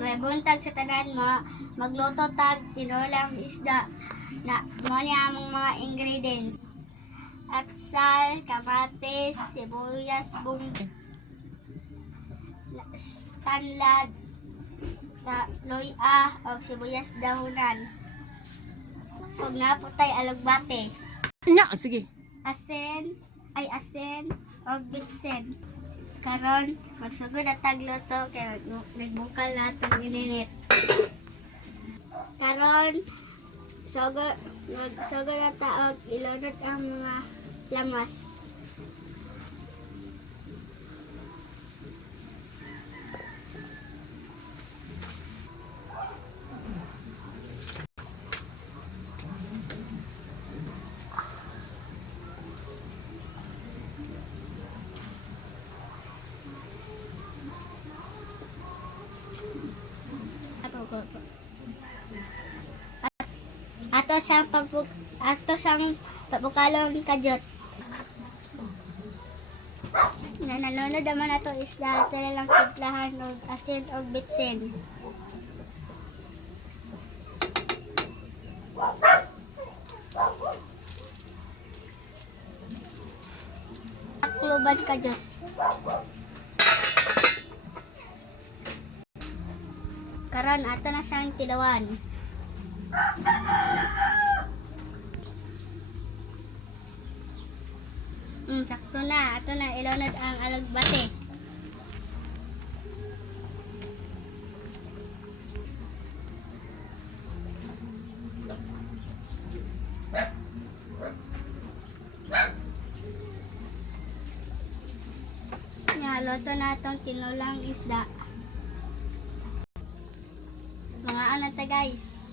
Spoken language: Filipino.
May buntag sa tanan mo, magluto tag tinulang isda na mo ni among mga ingredients. Atsal, kamatis, sibuyas, tanlad, loya, o sibuyas dahunan. Huwag naputay alugbate. Nya, sige. Asin, o bitsen. Karon, magsugod at tagluto kaya nagbungkal na itong ininit. Karon, magsugod na taog, ilunod ang mga lamas. Ato siyang pabukalong kajot. Na nalunod naman ato isda, ito lang tiplahan og asin og bitsin. Akluban kajot. Karon ato na siyang tilawan. Sakto na. Ato na ilunod ang alagbate. Luto na itong tinulang isda. Mga anata guys.